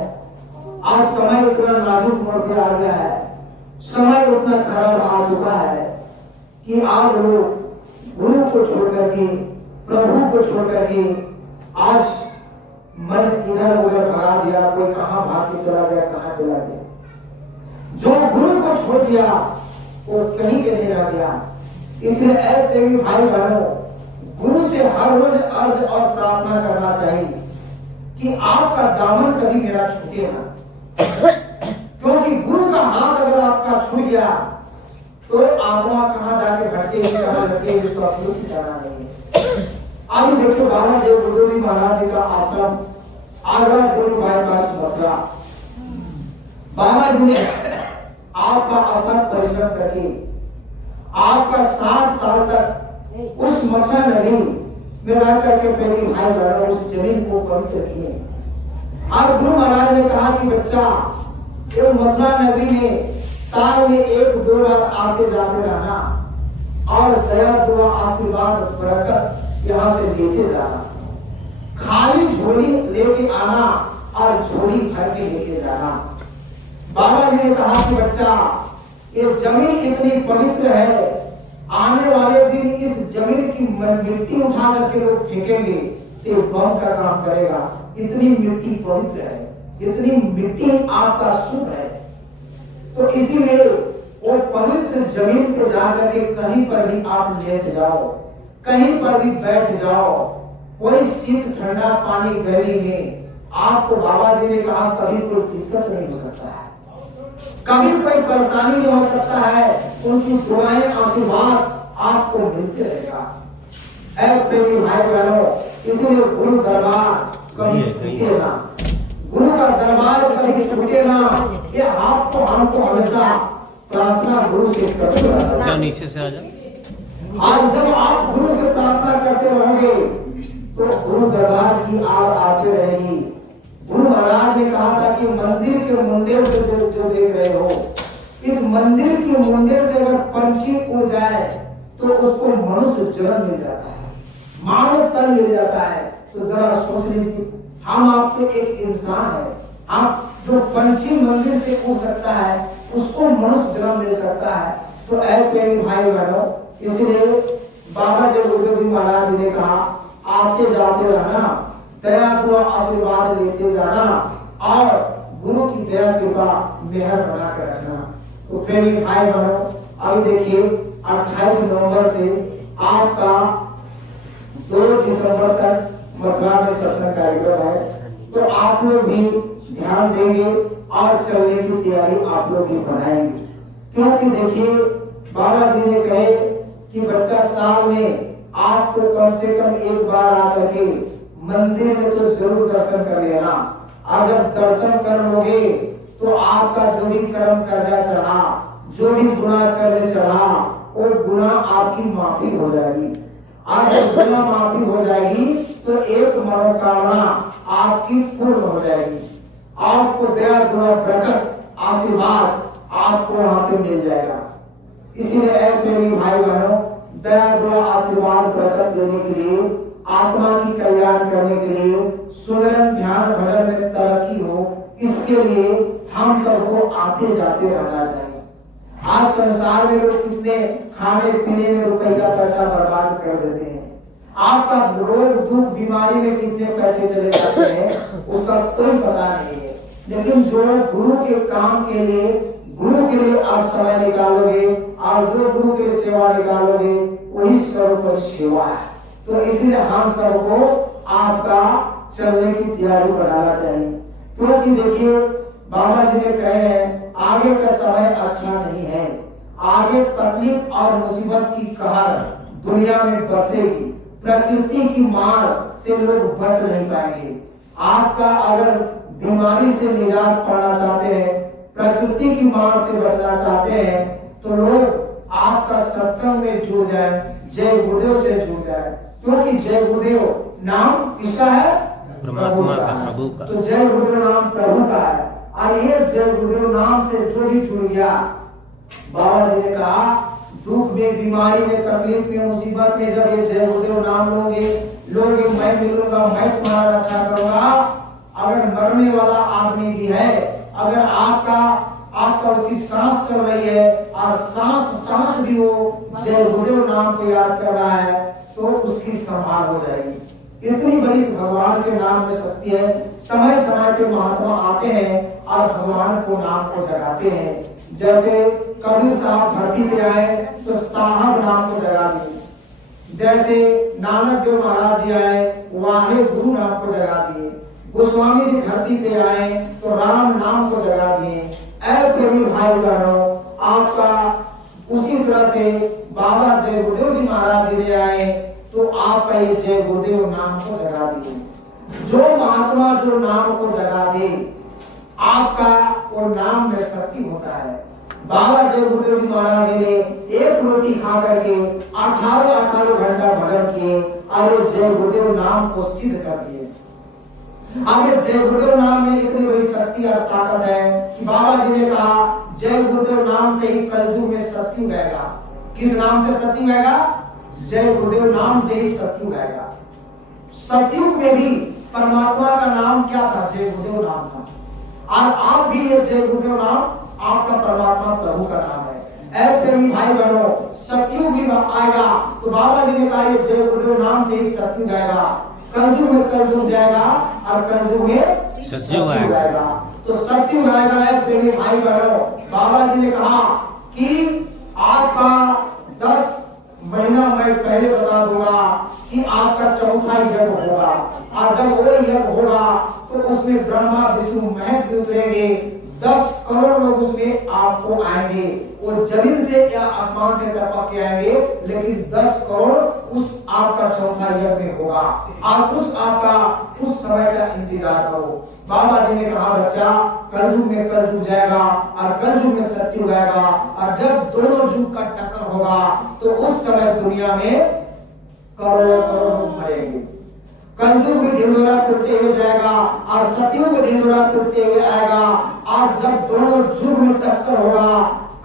आज समय इतना नाजुक मोड़ पे आ गया है, समय उतना खराब आ चुका है कि आज वो गुरु को छोड़ करके, प्रभु को छोड़ करके आज मन इधर उधर भगा दिया, कोई कहां भाग के चला गया, कहां चला गया। जो गुरु को छोड़ दिया वो कहीं के नहीं रह गया। इसलिए ऐ प्रेमी भाई बहनों, गुरु से हर रोज अर्ज और प्रार्थना करना चाहिए कि आपका दामन कभी मेरा छूटे ना, क्योंकि गुरु का हाथ अगर आपका छूट गया तो आत्मा कहां जाके भटकेगी, कहां भटकेगी, इसको आप कुछ जाना नहीं है। अभी देखिए बाबा देव गुरु जी महाराज जी का आश्रम आगरा दिल्ली बाईपास मथुरा, बाबा जी ने आपका अथक परिश्रम करके आपका 60 साल तक उस मथुरा नगरी में रह करके प्रेमी भाई बहनों उस जमीन को पवित्र किए। और गुरु महाराज ने कहा कि बच्चा ये मथुरा नगरी में साल में 1-2 बार आते जाते रहना और दया दुआ आशीर्वाद बरकत यहाँ से लेते जाना, खाली झोली लेके आना और झोली भर के लेके जाना। बाबा जी ने कहा कि बच्चा ये जमीन इतनी पवित्र है, आने वाले दिन इस जमीन की मिट्टी उठा करके लोग फेंकेंगे तो बम का काम करेगा। इतनी मिट्टी पवित्र है, इतनी मिट्टी आपका शुद्ध है। तो इसीलिए वो पवित्र जमीन पे जाकर के कहीं पर भी आप लेट जाओ, कहीं पर भी बैठ जाओ, कोई शीत ठंडा पानी गर्मी में आपको बाबा जी ने कहा कभी कोई दिक्कत नहीं हो सकता है, कभी कोई परेशानी नहीं हो सकता है। उनकी दुआएं आशीर्वाद आपको मिलते रहेगा। ऐ प्रेमी भाई बहनों, इसलिए गुरु दरबार कभी छूटे ना, गुरु का दरबार कभी छूटे ना, ये आपको हमको हमेशा प्रार्थना गुरु से करते रहना। नीचे से आ जा। आज जब आप गुरु से प्रार्थना करते रहोगे तो गुरु दरबार की आग आते रहेगी। गुरु महाराज ने कहा था कि मंदिर के मुंडेर से जो देख रहे हो, इस मंदिर के मुंडेर से अगर पंछी उड़ जाए तो उसको मनुष्य जन्म मिल जाता है, मानव तन मिल जाता है। तो जरा सोच लीजिए, हम आपके एक इंसान है, आप जो पंछी मंदिर से उड़ सकता है उसको मनुष्य जन्म ले सकता है। तो ऐ प्रेमी भाई बहनों, इसलिए बाबा जब गुरुदेव जी महाराज जी ने कहा आते जाते रहना, दया दुआ आशीर्वाद लेते जाना और गुरु की दया कृपा मेहर बना कर रखना। तो प्रेमी भाई बहनों, अभी देखिए 28 नवंबर से आपका 2 दिसंबर तक मथुरा में सत्संग कार्यक्रम है। तो आप लोग भी ध्यान देंगे और चलने की तैयारी आप लोग भी बनाएंगे, क्योंकि देखिए बाबा जी ने कहे कि बच्चा साल में आपको कम से कम एक बार आकर के मंदिर में तो जरूर दर्शन कर लेना। और जब दर्शन कर लोगे तो आपका जो भी कर्म कर्जा चढ़ा, जो भी गुनाह करने चढ़ा, वो गुनाह आपकी माफी हो जाएगी। और जब गुनाह माफी हो जाएगी तो एक मनोकामना आपकी पूर्ण हो जाएगी, आपको दया दुआ बरकत आशीर्वाद आपको वहां पे मिल जाएगा। इसीलिए ऐ प्रेमी भाई बहनों, दया दुआ आशीर्वाद बरकत लेने के लिए, आत्मा की कल्याण करने के लिए, सुमिरन ध्यान भजन में तरक्की हो, इसके लिए हम सबको आते जाते रहना चाहिए। आज संसार में लोग कितने खाने पीने में रुपया पैसा बर्बाद कर देते हैं, आपका रोग दुख बीमारी में कितने पैसे चले जाते हैं उसका कोई पता नहीं है। लेकिन जो गुरु के काम के लिए, गुरु के लिए आप समय निकालोगे और जो गुरु के लिए सेवा निकालोगे वही सर्वोपरि सेवा है। तो इसलिए हम सबको आपका चलने की तैयारी बनाना चाहिए, क्योंकि देखिए बाबा जी ने कहे हैं आगे का समय अच्छा नहीं है, आगे तकलीफ और मुसीबत की कहर दुनिया में बरसेगी, प्रकृति की मार से लोग बच नहीं पाएंगे। आपका अगर बीमारी से निजात पाना चाहते हैं, प्रकृति की मार से बचना चाहते हैं, तो लोग आपका सत्संग में जुड़ जाए, जय गुरुदेव से जुड़ जाए, क्योंकि जय गुरुदेव नाम किसका है? परमात्मा का, प्रभु का। तो जय गुरुदेव नाम प्रभु का है। और ये जय गुरुदेव नाम से जो भी जुड़ गया, बाबा जी ने कहा दुख में, बीमारी में, तकलीफ में, मुसीबत में जब ये जय गुरुदेव नाम लोगे मैं मिलूंगा, मैं तुम्हारा रक्षा करूंगा। अगर मरने वाला आदमी भी है, अगर आपका उसकी सांस चल रही है और सांस भी वो जय गुरुदेव नाम को याद कर रहा है, तो उसकी संभाल हो जाएगी। इतनी बड़ी भगवान के नाम में शक्ति है। समय समय पे महात्मा आते हैं और भगवान को नाम को जगाते हैं। जैसे कबीर साहब धरती पे आए तो साहब नाम को जगा दिए, जैसे नानक देव महाराज जी आए वाहे गुरु नाम को जगा दिए, गोस्वामी जी धरती पे आए तो राम नाम को जगा दिए। ऐ प्रेमी भाई बहनों, आपका उसी तरह से बाबा जय गुरुदेव जी महाराज जी ले आए तो आपका ये जय गुरुदेव नाम को जगा दिए। जो महात्मा जो नाम को जगा दे, आपका वो नाम में शक्ति होता है। बाबा जय गुरुदेव जी महाराज जी ने एक रोटी खा करके 18 घंटा भजन किए और ये जय गुरुदेव नाम को सिद्ध कर दिए। आगे जय गुरुदेव नाम में इतनी बड़ी शक्ति और ताकत है कि बाबा जी ने कहा जय गुरुदेव नाम से ही कलयुग में सत्युग आएगा। किस नाम से सत्युग आएगा? जय गुरुदेव नाम से ही सत्युग आएगा। सत्युग में भी परमात्मा का नाम क्या था? जय गुरुदेव नाम था। और आप भी ये जय गुरुदेव नाम आपका परमात्मा प्रभु का नाम है। ऐ प्रेमी भाई बहनों, सत्युग भी आएगा तो बाबा जी ने कहा ये जय गुरुदेव नाम से ही सत्युग आएगा। कलयुग में कलयुग जाएगा और कलयुग में सत्युग आएगा। तो सत्युग आएगा। है प्रेमी भाई बहनों, बाबा जी ने कहा कि आपका 10 महीना मैं पहले बता दूंगा कि आपका चौथा यज्ञ होगा, और जब वो यज्ञ होगा तो उसमें ब्रह्मा विष्णु महेश भी उतरेंगे। 10 करोड़ लोग उसमें आपको आएंगे। वो जमीन से या आसमान से टपक के आएंगे, लेकिन 10 करोड़ उस आपका चौथा यज्ञ में होगा। और उस समय का इंतजार करो। बाबा जी ने कहा बच्चा कलयुग में कलयुग जाएगा और कलयुग में सत्युग आएगा, और जब दोनों युग का टक्कर होगा तो उस समय दुनिया में करोड़ों लोग मरेंगे। कलयुग भी ढिंढोरा पीटते हुए जाएगा और सत्युग भी ढिंढोरा पीटते हुए आएगा। और जब दोनों युग में टक्कर होगा,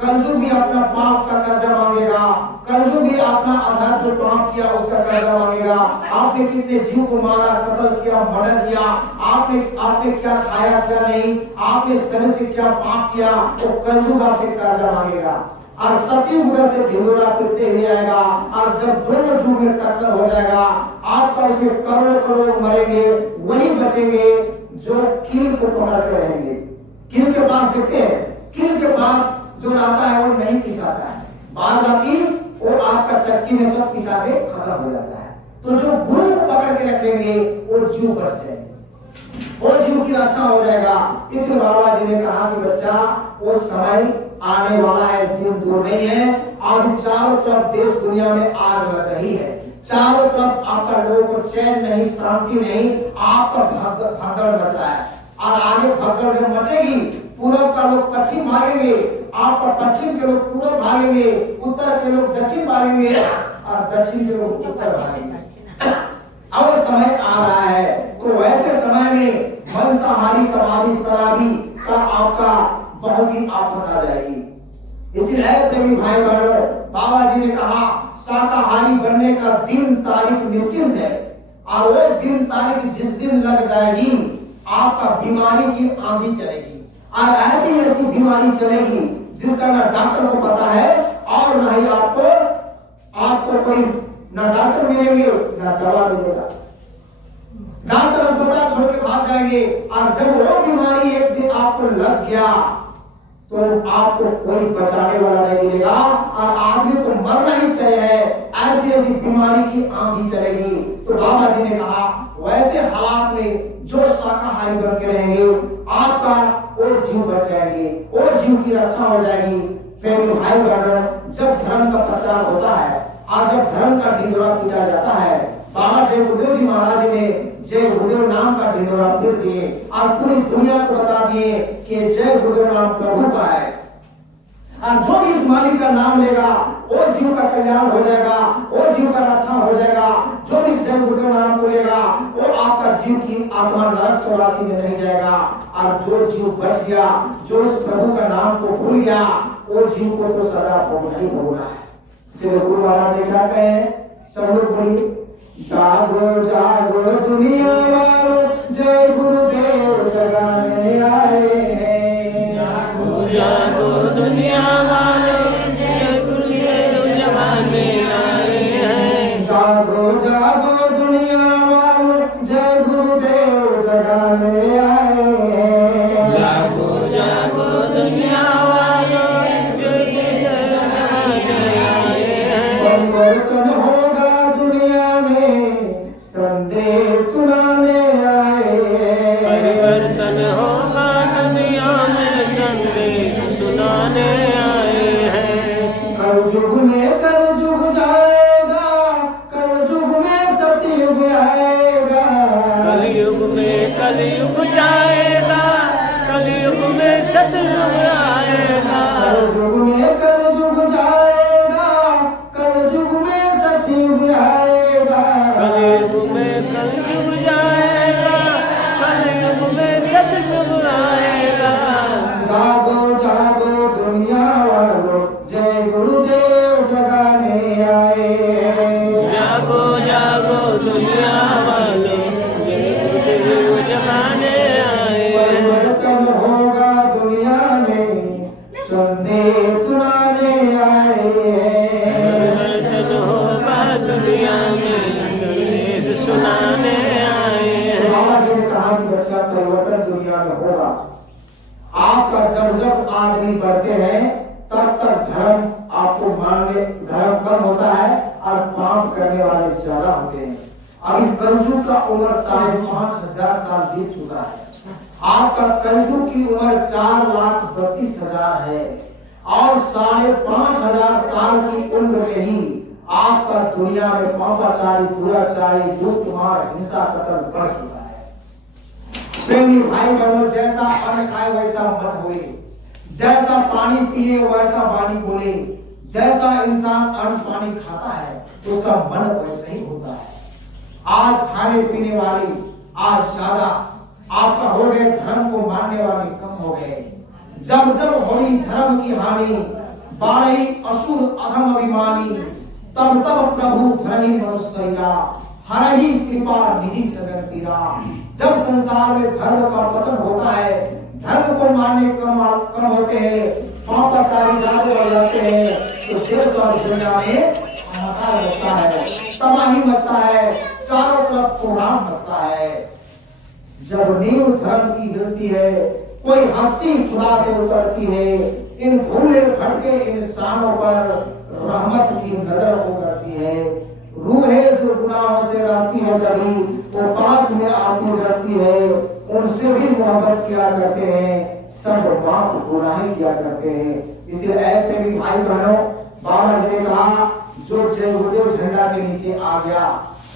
कलयुग भी अपना पाप का कर्जा मांगेगा, कलयुग भी अपना आधार जो पाप किया उसका कर्जा मांगेगा। आपने कितने जीव को मारा, कत्ल किया, मर्डर किया, आपने क्या खाया क्या नहीं, आपने शरीर से क्या पाप किया, तो कलयुग आपसे कर्जा मांगेगा। और सतयुग उधर से ढिंडोरा पीटते हुए आएगा, और जब दोनों जुग में टक्कर हो जाएगा, आपका उसमें करोड़ों करोड़ मरेंगे, वही बचेंगे जो कील को पकड़ के रहेंगे। कील के पास देखते हैं, कील के पास जो रहता है वो नहीं पिसाता है, बाद बाकी वो आपका चक्की में सब पिसा के खत्म हो जाता है। तो जो गुरु को पकड़ के रखेंगे वो जीव बच जाएंगे, वो जीव की रक्षा हो जाएगा। इसलिए बाबा जी ने कहा कि बच्चा वो समय आने वाला है, दिन दूर नहीं है। अब चारों तरफ देश दुनिया में आग लग रही है, चारों तरफ आपका लोगों को चैन नहीं, शांति नहीं, आपका भगदड़ मच रहा है। और आगे भगदड़ जब मचेगी, पूरब का लोग पश्चिम भागेंगे, आपका पश्चिम के लोग पूरब भागेंगे, उत्तर के लोग दक्षिण भागेंगे, और दक्षिण के लोग उत्तर भागेंगे। अब वो समय आ रहा है, तो वैसे समय में मांसाहारी, कबाबी, शराबी का आपका बहुत ही आफत आ जाएगी। इसलिए प्रेमी भाई बहनों, बाबा जी ने कहा शाकाहारी बनने का दिन तारीख निश्चित है, और वो दिन तारीख जिस दिन लग जाएगी, आपका बीमारी की आंधी चलेगी, और ऐसी ऐसी बीमारी चलेगी जिसका ना डॉक्टर को पता है, और ना ही आपको कोई ना डॉक्टर मिलेंगे ना दवा मिलेगा। डॉक्टर अस्पताल छोड़ के भाग जाएंगे, और जब वो बीमारी एक दिन आपको लग गया तो आपको कोई बचाने वाला नहीं मिलेगा, और आदमी को मरना ही तय है। ऐसी ऐसी बीमारी की आंधी चलेगी। तो बाबा जी ने कहा वैसे हालात में जो शाकाहारी बन के रहेंगे, आपका वो जीव बच जाएंगे, वो जीव की रक्षा हो जाएगी। प्रेमी भाई बहनों, जब धर्म का प्रचार होता है और जब धर्म का ढिंढोरा पीटा जाता है, बाबा जय गुरुदेव जी महाराज ने जय गुरुदेव नाम का ढिंढोरा पीट दिए, और पूरी दुनिया को बता दिए कि जय गुरुदेव नाम प्रभु का है, और जो भी इस मालिक का नाम लेगा वो जीव का कल्याण हो जाएगा, वो जीव का रक्षा हो जाएगा। जो भी इस जय गुरुदेव नाम को लेगा वो आपका जीव की आत्मा नरक 84 में नहीं जाएगा, और जो जीव बच गया, जो उस प्रभु का नाम को भूल गया, वो जीव को तो सजा भोगना ही भोगना है। गुरु महाराज ने क्या कहे, सब लोग बोलिए, जागो जागो दुनिया वालों, जय गुरुदेव जगाने आए हैं। जागो जागो दुनिया वालों, जय गुरुदेव जगाने आए हैं। जागो जागो दुनिया वालों, जय गुरुदेव जगाने आए हैं। जागो जागो दुनिया वालों, जय गुरुदेव जगाने आए हैं। परिवर्तन होगा दुनिया में, संदेश सुनाने आए हैं। परिवर्तन होगा दुनिया में, संदेश सुनाने आए हैं। कलयुग में कलयुग जाएगा, कलयुग में सतयुग आएगा। कलयुग में कलयुग जाएगा, कलयुग में सतयुग आएगा। कलयुग में कलयुग जाएगा, कलयुग में सतयुग आएगा। कलयुग में कलयुग जाएगा, कलयुग में सतयुग आएगा। जागो जागो दुनिया वालों, जय गुरुदेव जगाने आए हैं। जागो जागो दुनिया वालों, जय गुरुदेव जगाने आए हैं। परिवर्तन होगा दुनिया में, संदेश सुनाने आए हैं। परिवर्तन होगा दुनिया में, संदेश सुनाने आए हैं। बाबा जी ने कहा कि बच्चा परिवर्तन दुनिया में होगा। आपका जब जब आदमी बढ़ते हैं तब तक धर्म आपको मानने, धर्म कम होता है और पाप करने वाले ज्यादा होते हैं। अभी कलयुग का उम्र 5,500 साल बीत चुका है। आपका कलयुग की उम्र 4,32,000 है, और 5,500 साल की उम्र में ही आपका दुनिया में पापाचारी, दुराचारी, लूटमार, हिंसा, कत्ल बढ़ चुका है। प्रेमी भाई बहनों, जैसा अन्न खाए वैसा मन होए, जैसा पानी पिए वैसा वाणी बोले। जैसा इंसान अन्न पानी खाता है उसका मन वैसा ही होता है। आज खाने पीने वाले आज ज्यादा आपका हो गए, धर्म को मानने वाले कम हो गए। जब जब होनी धर्म की हानि, बाढ़ी असुर अधम अभिमानी, तब तब प्रभु धरहि मनुष्यया, हरहि कृपा निधि सगन पीरा। जब संसार में धर्म का पतन होता है, धर्म को मानने कम होते हैं, पापाचारी राज बढ़ जाते हैं, तो देश और दुनिया में हाहाकार मचता है, तबाही मचता है, चारों तरफ कोहराम मचता है। जब नींव धर्म की गिरती है, कोई हस्ती खुदा से उतरती है, इन भूले भटके इंसानों पर रहमत की नजर उतरती है। रूहें जो गुनाहों से रहती है जभी वो पास में आती डरती है, उनसे भी मोहब्बत किया करते हैं, सब बात गुनाही किया करते हैं। इसलिए ऐ प्रेमी भाई बहनों, बाबा जी ने कहा जो जय गुरुदेव झंडा के नीचे आ गया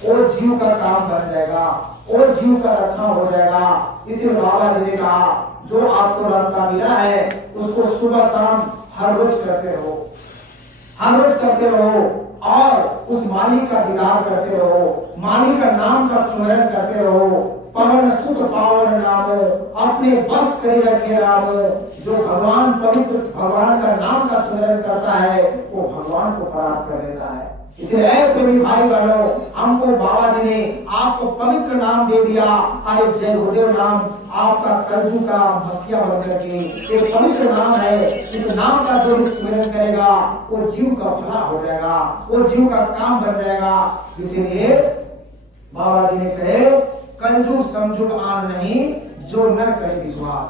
वो जीव का काम बन जाएगा, वो जीव का रक्षा हो जाएगा। इसलिए बाबा जी ने कहा जो आपको रास्ता मिला है उसको सुबह शाम हर रोज करते रहो, हर रोज करते रहो और उस मालिक का दीदार करते रहो, मालिक का नाम का स्मरण करते रहो। पवन सुत पावन नाम अपने बस करे रखे राम। जो भगवान पवित्र भगवान का नाम का स्मरण करता है वो भगवान को प्राप्त कर लेता है। इसलिए ऐ प्रेमी भाई बहनों, हमको बाबा जी ने आपको पवित्र नाम दे दिया। अरे जय गुरुदेव नाम आपका कलजू का मसीहा बन करके एक पवित्र नाम है। इस नाम का जो स्मरण करेगा वो जीव का भला हो जाएगा, वो जीव का काम बन जाएगा। इसीलिए बाबा जी ने कहे कलजुग समझुग आन नहीं, जो न करे विश्वास।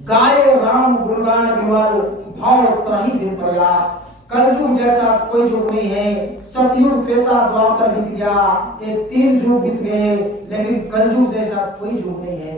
गाये राम गुणगान विमल, भाव त्रही दिन प्रयास। कलयुग जैसा कोई युग नहीं है। सतयुग त्रेता द्वापर बीत गया, ये 3 युग बीत गए, लेकिन कलयुग जैसा कोई युग नहीं है।